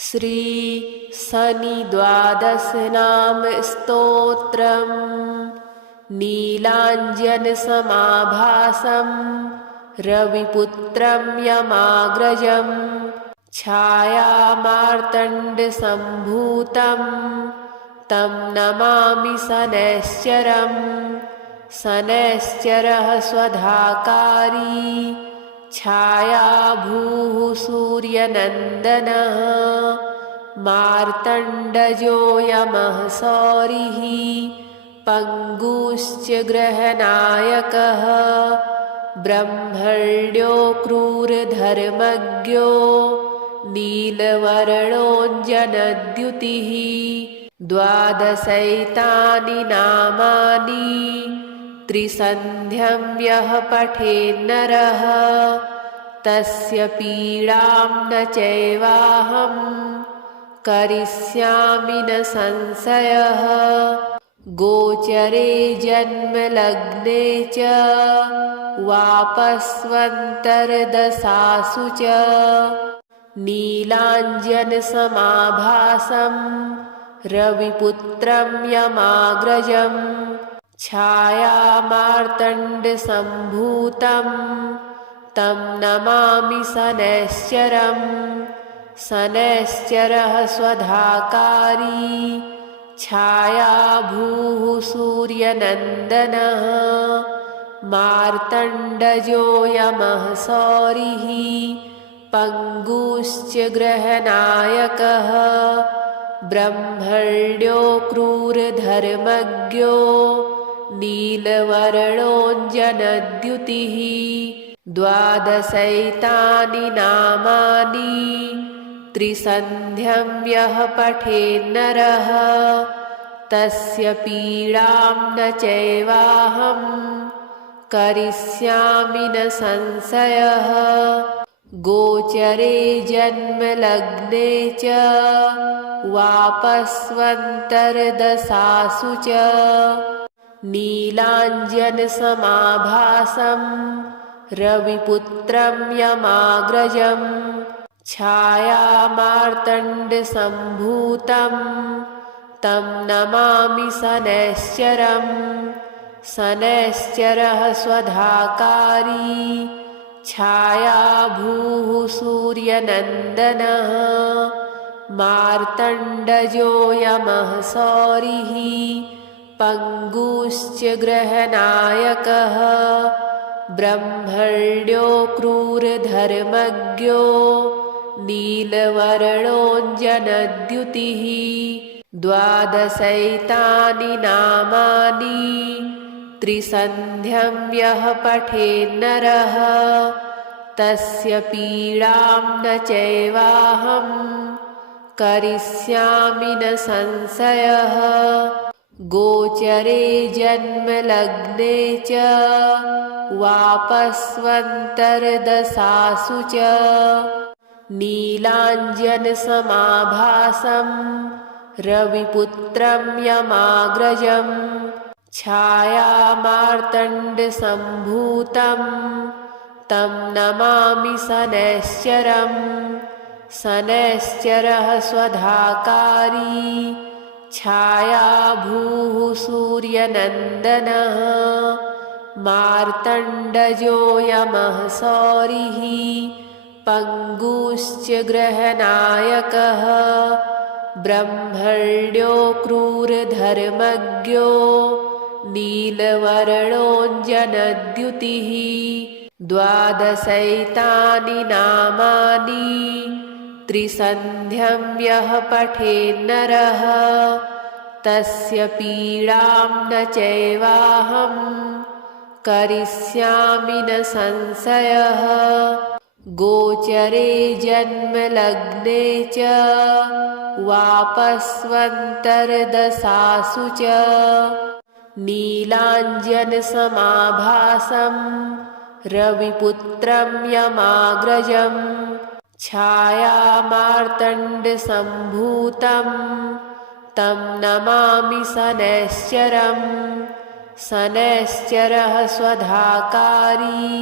श्री शनि द्वादश नाम स्तोत्रम् नीलाञ्जन समाभासं रविपुत्रं यमाग्रजं छायामार्तण्ड सम्भूतं तं नमामि शनैश्चरम् शनैश्चरः स्वधाकारी छायाभूः सूर्यनन्दनः मार्तण्डजो यमः सौरिः पङ्गुश्च ग्रहनायकः ब्रह्मण्यो क्रूरधर्मज्ञो नीलवर्णोऽञ्जनद्युतिः द्वादशैतानि नामानि त्रिसन्ध्यं यः पठेन्नरः तस्य पीडां न चैवाहं करिष्यामि न संशयः गोचरे जन्मलग्ने च वापस्वन्तर्दशासु च नीलाञ्जनसमाभासं रविपुत्रं यमाग्रजं छायामार्तण्डसम्भूतं तं नमामि शनैश्चरम् शनैश्चरः स्वधाकारी छायाभूः सूर्यनन्दनः मार्तण्डजो यमः सौरिः पङ्गुश्च ग्रहनायकः ब्रह्मण्यो क्रूरधर्मज्ञो नीलवर्णोऽञ्जनद्युतिः द्वादशैतानि नामानि त्रिसन्ध्यं यः पठेन्नरः तस्य पीडां न चैवाहं करिष्यामि न संशयः गोचरे जन्मलग्ने च वापस्वन्तर्दशासु च नीलाञ्जनसमाभासं रविपुत्रं यमाग्रजं छायामार्तण्डसम्भूतं तं नमामि शनैश्चरम् शनैश्चरः स्वधाकारी छायाभूः सूर्यनन्दनः मार्तण्डजो यमः सौरिः पङ्गुश्च ग्रहनायकः ब्रह्मण्यो क्रूरधर्मज्ञो नीलवर्णोऽञ्जनद्युतिः द्वादशैतानि नामानि त्रिसन्ध्यं यः पठेन्नरः तस्य पीडां न चैवाहं करिष्यामि न संशयः गोचरे जन्मलग्ने च वापस्वन्तर्दशासु च नीलाञ्जनसमाभासं रविपुत्रं यमाग्रजं छायामार्तण्डसम्भूतं तं नमामि शनैश्चरम् शनैश्चरः स्वधाकारी छायाभूः सूर्यनन्दनः मार्तण्डजो यमः सौरिः पङ्गुश्च ग्रहनायकः ब्रह्मण्यो क्रूरधर्मज्ञो नीलवर्णोऽञ्जनद्युतिः द्वादशैतानि नामानि त्रिसन्ध्यं यः पठेन्नरः तस्य पीडां न चैवाहं करिष्यामि न संशयः गोचरे जन्मलग्ने च वापस्वन्तर्दशासु च नीलाञ्जनसमाभासं रविपुत्रं यमाग्रजं छायामार्तण्डसम्भूतं तं नमामि शनैश्चरम् शनैश्चरः स्वधाकारी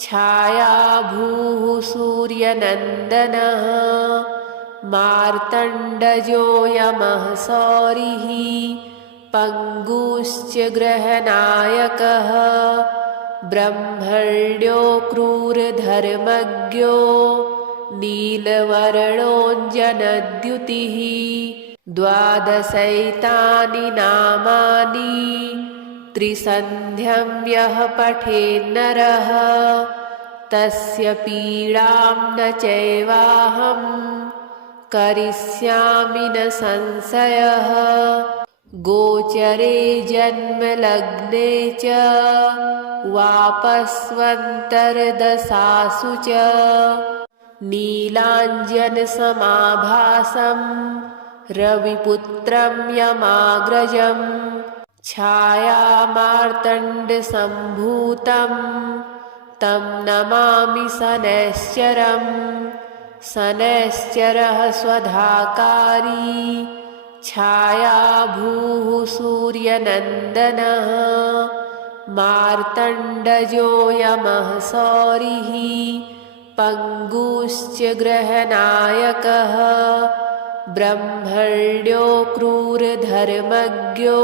छायाभूः सूर्यनन्दनः मार्तण्डजो यमः सौरिः पङ्गुश्च ग्रहनायकः ब्रह्मण्यो क्रूरधर्मज्ञो नीलवर्णोऽञ्जनद्युतिः द्वादशैतानि नामानि त्रिसन्ध्यं यः पठेन्नरः तस्य पीडां न चैवाहं करिष्यामि न संशयः गोचरे जन्मलग्ने च वापस्वन्तर्दशासु च नीलाञ्जनसमाभासं रविपुत्रं यमाग्रजं छायामार्तण्डसम्भूतं तं नमामि शनैश्चरं शनैश्चरः स्वधाकारी छायाभूः सूर्यनन्दनः मार्तण्डजो यमः सौरिः पङ्गुश्च ग्रहनायकः ब्रह्मण्यो क्रूरधर्मज्ञो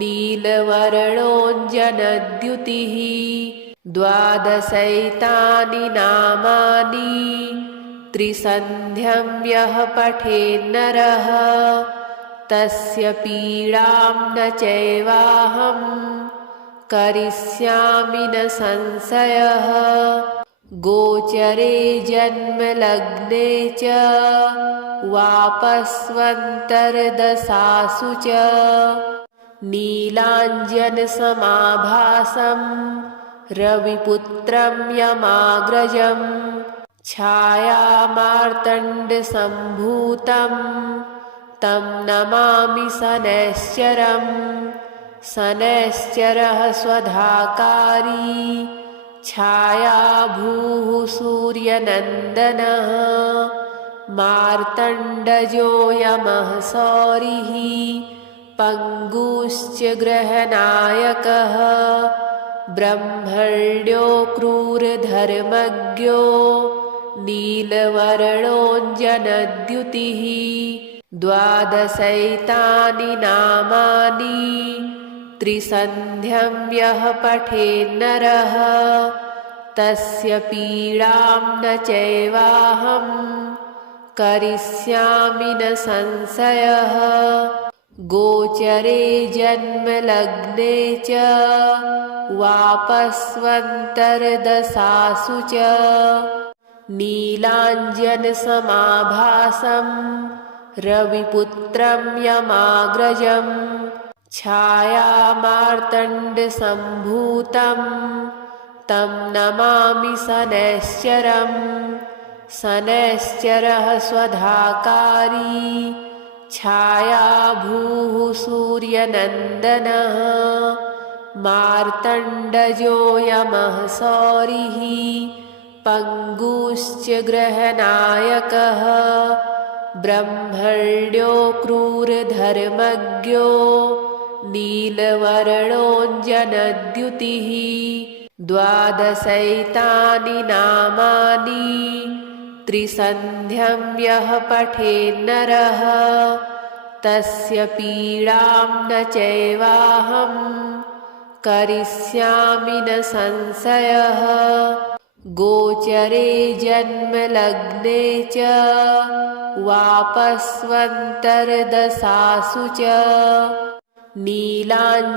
नीलवर्णोऽञ्जनद्युतिः द्वादशैतानि नामानि त्रिसन्ध्यं यः पठेन्नरः तस्य पीडां न चैवाहं करिष्यामि न संशयः गोचरे जन्मलग्ने च वापस्वन्तर्दशासु च नीलाञ्जनसमाभासं रविपुत्रं यमाग्रजं छायामार्तण्डसम्भूतं तं नमामि शनैश्चरं शनैश्चरः स्वधाकारी छायाभूः सूर्यनन्दनः मार्तण्डजो यमः सौरिः पङ्गुश्च ग्रहनायकः ब्रह्मण्यो क्रूरधर्मज्ञो नीलवर्णोऽञ्जनद्युतिः द्वादशैतानि नामानि त्रिसन्ध्यं यः पठेन्नरः तस्य पीडां न चैवाहं करिष्यामि न संशयः गोचरे जन्मलग्ने च वापस्वन्तर्दशासु च नीलाञ्जनसमाभासं रविपुत्रं यमाग्रजं छायामार्तण्डसम्भूतं तं नमामि शनैश्चरं शनैश्चरः स्वधाकारी छायाभूः सूर्यनन्दनः मार्तण्डजो यमः सौरिः पङ्गुश्च ग्रहनायकः ब्रह्मण्यो क्रूरधर्मज्ञो नीलवर्णोऽञ्जनद्युतिः द्वादशैतानि नामानि त्रिसन्ध्यं यः पठेन्नरः तस्य पीडां न चैवाहं करिष्यामि न संशयः गोचरे जन्मलग्ने च वापस्वन्तर्दशासु च नीलाञ्जनसमाभासं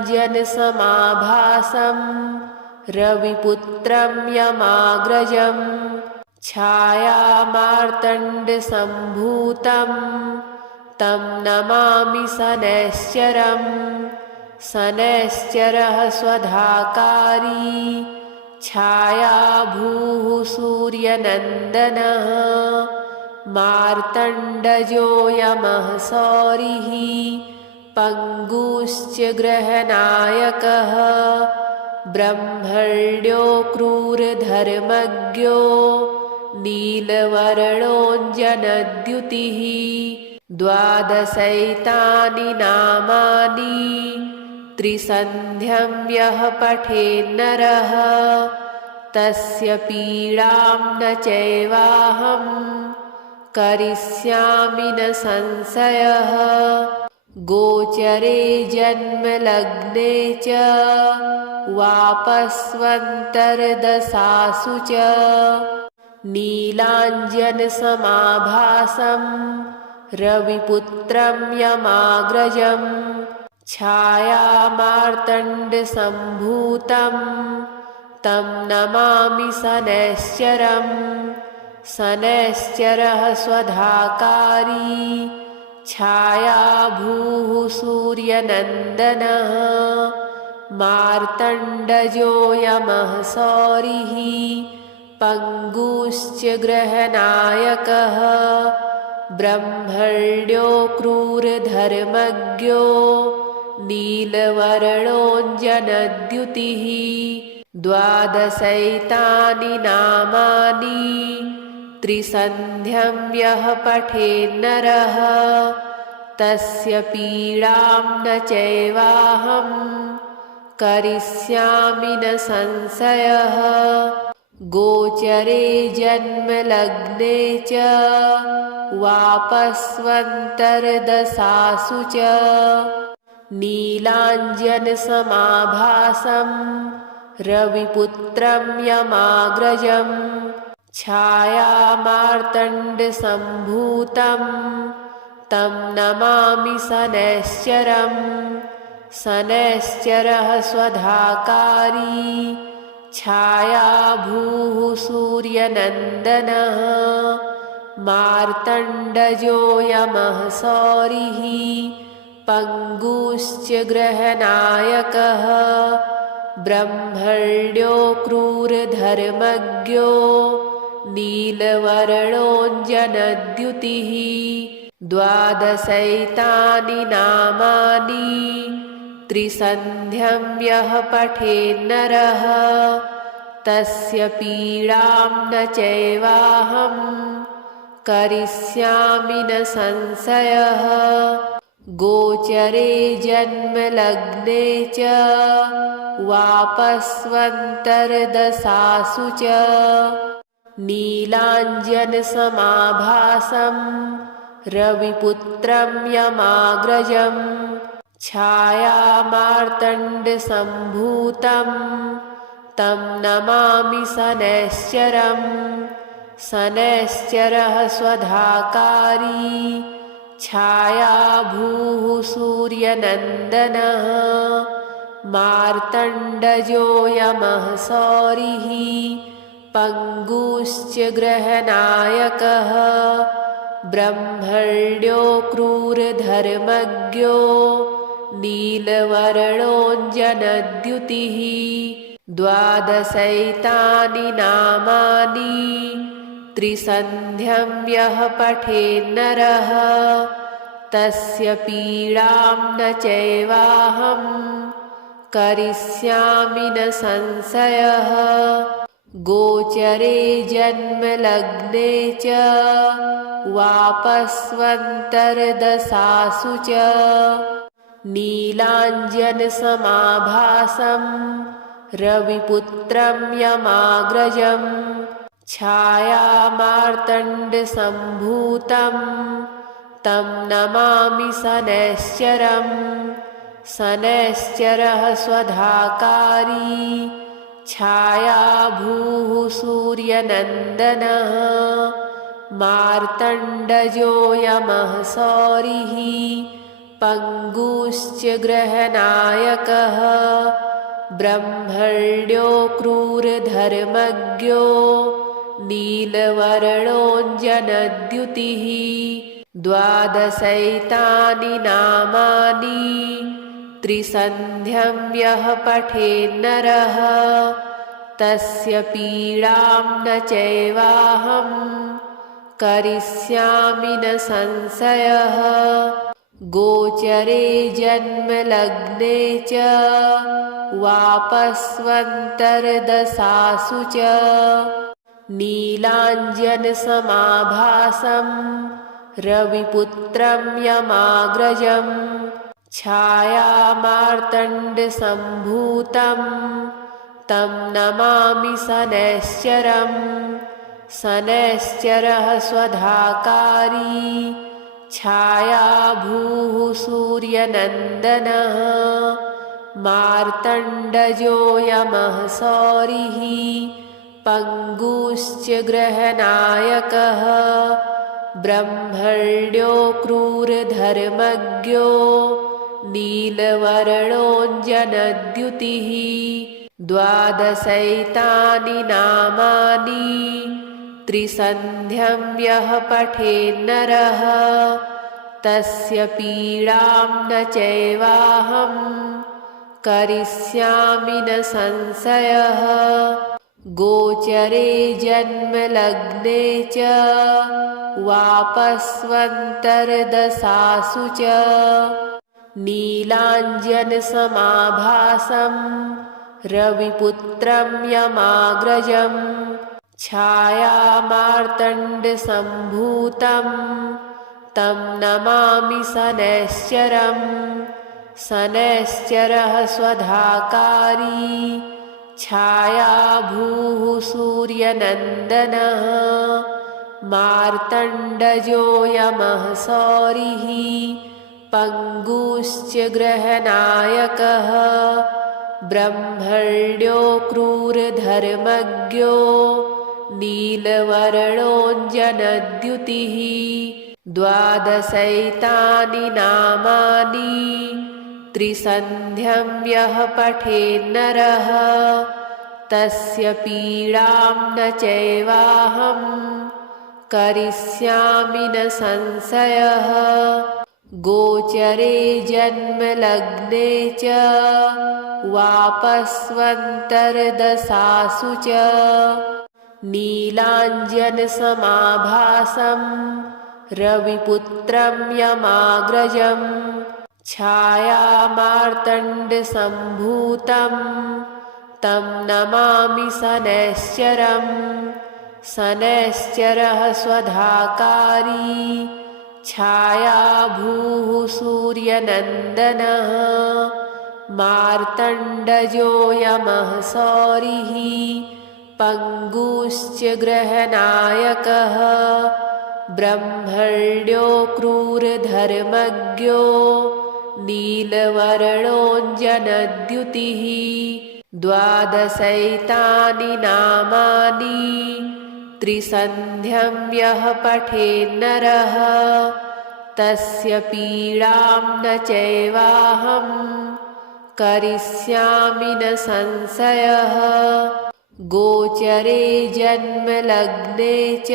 रविपुत्रं यमाग्रजं छायामार्तण्डसम्भूतं तं नमामि शनैश्चरं शनैश्चरः स्वधाकारी छायाभूः सूर्यनन्दनः मार्तण्डजो यमः सौरिः पङ्गुश्च ग्रहनायकः ब्रह्मण्यो क्रूरधर्मज्ञो नीलवर्णोऽञ्जनद्युतिः द्वादशैतानि नामानि त्रिसन्ध्यं यः पठेन्नरः तस्य पीडां न चैवाहं करिष्यामि न संशयः गोचरे जन्मलग्ने च वापस्वन्तर्दशासु च नीलाञ्जनसमाभासं रविपुत्रं यमाग्रजं छायामार्तण्डसम्भूतं तं नमामि शनैश्चरम् शनैश्चरः स्वधाकारी छायाभूः सूर्यनन्दनः मार्तण्डजो यमः शौरिः पङ्गुश्च ग्रहनायकः ब्रह्मण्यो क्रूरधर्मज्ञो नीलवर्णोऽञ्जनद्युतिः द्वादशैतानि नामानि त्रिसन्ध्यं यः पठेन्नरः तस्य पीडां न चैवाहं करिष्यामि न संशयः गोचरे जन्मलग्ने च वापस्वन्तर्दशासु च नीलाञ्जनसमाभासं रविपुत्रं यमाग्रजं छायामार्तण्डसम्भूतं तं नमामि शनैश्चरम् शनैश्चरः स्वधाकारी छायाभूः सूर्यनन्दनः मार्तण्डजो यमः शौरिः पङ्गुश्च ग्रहनायकः ब्रह्मण्यो क्रूरधर्मज्ञो नीलवर्णोऽञ्जनद्युतिः द्वादशैतानि नामानि त्रिसन्ध्यं यः पठेन्नरः तस्य पीडां न चैवाहं करिष्यामि न संशयः गोचरे जन्मलग्ने च वापस्वन्तर्दशासु च नीलाञ्जनसमाभासं रविपुत्रं यमाग्रजं छायामार्तण्डसम्भूतं तं नमामि शनैश्चरम् शनैश्चरः स्वधाकारी छायाभूः सूर्यनन्दनः मार्तण्डजो यमः शौरिः पङ्गुश्च ग्रहनायकः ब्रह्मण्यो क्रूरधर्मज्ञो नीलवर्णोऽञ्जनद्युतिः द्वादशैतानि नामानि त्रिसन्ध्यं यः पठेन्नरः तस्य पीडां न चैवाहं करिष्यामि न संशयः गोचरे जन्मलग्ने च वापस्वन्तर्दशासु च नीलाञ्जनसमाभासं रविपुत्रं यमाग्रजं छायामार्तण्डसम्भूतं तं नमामि शनैश्चरम् शनैश्चरः स्वधाकारी छायाभूः सूर्यनन्दनः मार्तण्डजो यमः शौरिः पङ्गुश्च ग्रहनायकः ब्रह्मण्यो क्रूरधर्मज्ञो नीलवर्णोऽञ्जनद्युतिः द्वादशैतानि नामानि त्रिसन्ध्यं यः पठेन्नरः तस्य पीडां न चैवाहं करिष्यामि न संशयः गोचरे जन्मलग्ने च वापस्वन्तर्दशासु च नीलाञ्जनसमाभासं रविपुत्रं यमाग्रजं छायामार्तण्डसम्भूतं तं नमामि शनैश्चरम् शनैश्चरः स्वधाकारी छायाभूः सूर्यनन्दनः मार्तण्डजो यमः सौरिः पङ्गुश्च ग्रहनायकः ब्रह्मण्यो क्रूरधर्मज्ञो नीलवर्णोऽञ्जनद्युतिः द्वादशैतानि नामानि त्रिसन्ध्यं यः पठेन्नरः तस्य पीडां न चैवाहं करिष्यामि न संशयः गोचरे जन्मलग्ने च वापस्वन्तर्दशासु च नीलाञ्जनसमाभासं रविपुत्रं यमाग्रजं छायामार्तण्डसम्भूतं तं नमामि शनैश्चरम् शनैश्चरः स्वधाकारी छायाभूः सूर्यनन्दनः मार्तण्डजो यमः सौरिः पङ्गुश्च ग्रहनायकः ब्रह्मण्यो क्रूरधर्मज्ञो नीलवर्णोऽञ्जनद्युतिः द्वादशैतानि नामानि त्रिसन्ध्यं यः पठेन्नरः तस्य पीडां न चैवाहं करिष्यामि न संशयः गोचरे जन्मलग्ने च वापस्वन्तर्दशासु च नीलाञ्जनसमाभासं रविपुत्रं यमाग्रजं छायामार्तण्डसम्भूतं तं नमामि शनैश्चरम् शनैश्चरः स्वधाकारी छायाभूः सूर्यनन्दनः मार्तण्डजो यमः सौरिः पङ्गुश्च ग्रहनायकः ब्रह्मण्यो क्रूरधर्मज्ञो नीलवर्णोऽञ्जनद्युतिः द्वादशैतानि नामानि त्रिसन्ध्यं यः पठेन्नरः तस्य पीडां न चैवाहं करिष्यामि न संशयः गोचरे जन्मलग्ने च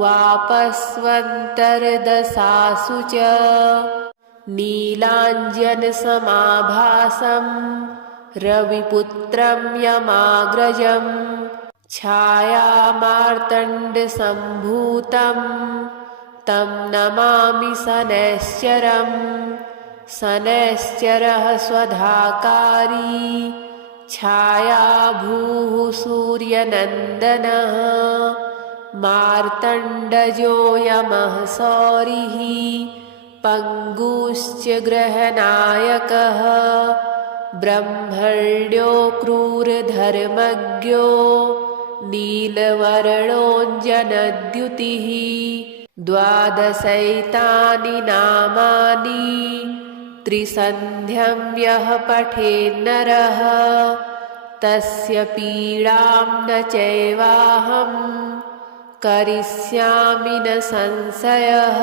वापस्वन्तर्दशासु च नीलाञ्जनसमाभासं रविपुत्रं यमाग्रजं छायामार्तण्डसम्भूतं तं नमामि शनैश्चरम् शनैश्चरः स्वधाकारी छायाभूः सूर्यनन्दनः मार्तण्डजो यमः सौरिः पङ्गुश्च ग्रहनायकः ब्रह्मण्यो क्रूरधर्मज्ञो नीलवर्णोऽञ्जनद्युतिः द्वादशैतानि नामानि त्रिसन्ध्यं यः पठेन्नरः तस्य पीडां न चैवाहं करिष्यामि न संशयः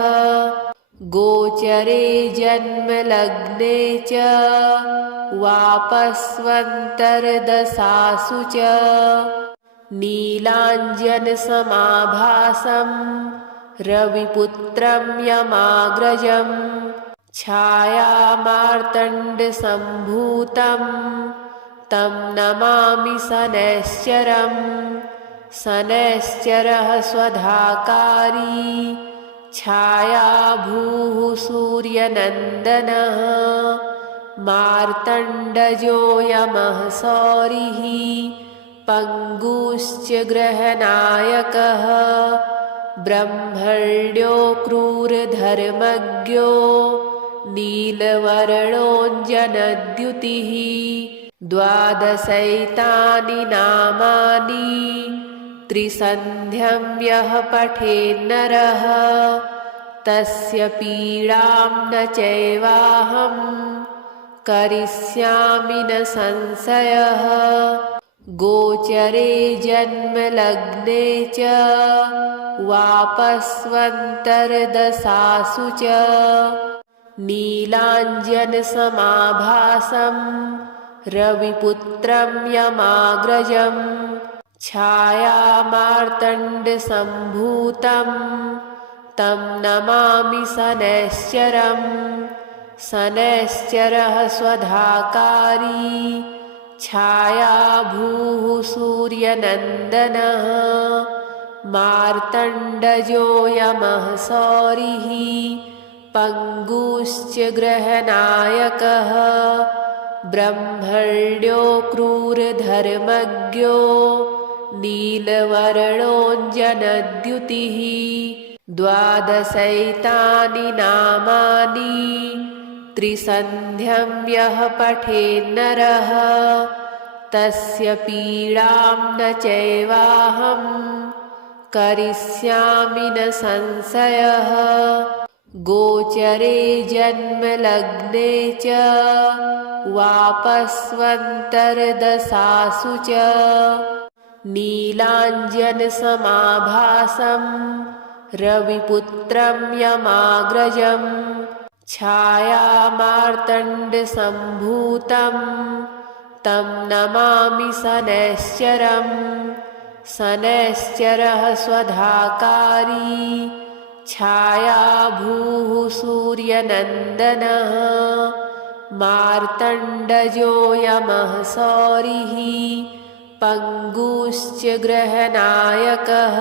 गोचरे जन्मलग्ने च वापस्वन्तर्दशासु च नीलाञ्जनसमाभासं रविपुत्रं यमाग्रजं छायामार्तण्डसम्भूतं तं नमामि शनैश्चरम् शनैश्चरः स्वधाकारी छायाभूः सूर्यनन्दनः मार्तण्डजो यमः सौरिः पङ्गुश्च ग्रहनायकः ब्रह्मण्यो क्रूरधर्मज्ञो नीलवर्णोऽञ्जनद्युतिः द्वादशैतानि नामानि त्रिसन्ध्यं यः पठेन्नरः तस्य पीडां न चैवाहं करिष्यामि न संशयः। गोचरे जन्मलग्ने च वापस्वन्तर्दशासु च नीलाञ्जनसमाभासं रविपुत्रं यमाग्रजं छायामार्तण्डसम्भूतं तं नमामि शनैश्चरम्। शनैश्चरः स्वधाकारी छायाभूः सूर्यनन्दनः मार्तण्डजो यमः शौरिः पङ्गुश्च ग्रहनायकः ब्रह्मण्यो क्रूरधर्मज्ञो नीलवर्णोऽञ्जनद्युतिः। द्वादशैतानि नामानि त्रिसन्ध्यं यः पठेन्नरः तस्य पीडां न चैवाहं करिष्यामि न संशयः। गोचरे जन्मलग्ने च वापस्वन्तर्दशासु च नीलाञ्जनसमाभासं रविपुत्रं यमाग्रजं छायामार्तण्डसम्भूतं तं नमामि शनैश्चरम्। शनैश्चरः स्वधाकारी छायाभूः सूर्यनन्दनः मार्तण्डजो यमः शौरिः पङ्गुश्च ग्रहनायकः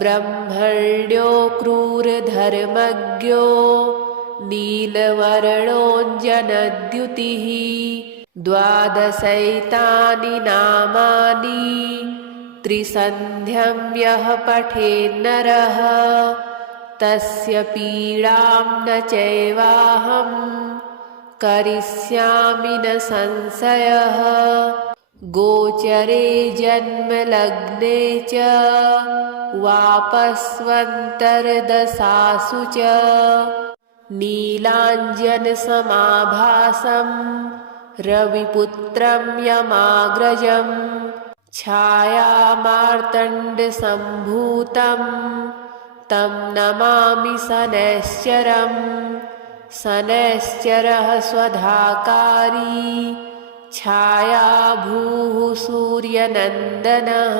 ब्रह्मण्यो क्रूरधर्मज्ञो नीलवर्णोऽञ्जनद्युतिः। द्वादशैतानि नामानि त्रिसन्ध्यं यः पठेन्नरः तस्य पीडां न चैवाहं करिष्यामि न संशयः। गोचरे जन्मलग्ने च वापस्वन्तर्दशासु च नीलाञ्जनसमाभासं रविपुत्रं यमाग्रजं छायामार्तण्डसम्भूतं तं नमामि शनैश्चरम्। शनैश्चरः स्वधाकारी छायाभूः सूर्यनन्दनः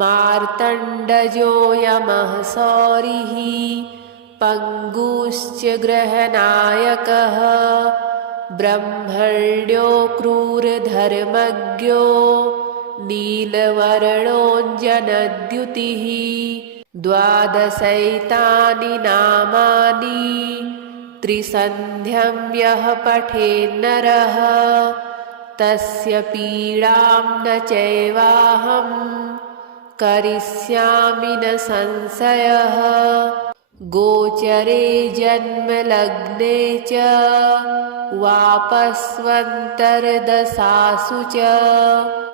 मार्तण्डजो यमः शौरिः पङ्गुश्च ग्रहनायकः ब्रह्मण्यो क्रूरधर्मज्ञो नीलवर्णोऽञ्जनद्युतिः। द्वादशैतानि नामानि त्रिसन्ध्यं यः पठेन्नरः तस्य पीडां न चैवाहं करिष्यामि न संशयः। गोचरे जन्मलग्ने च वापस्वन्तर्दशासु च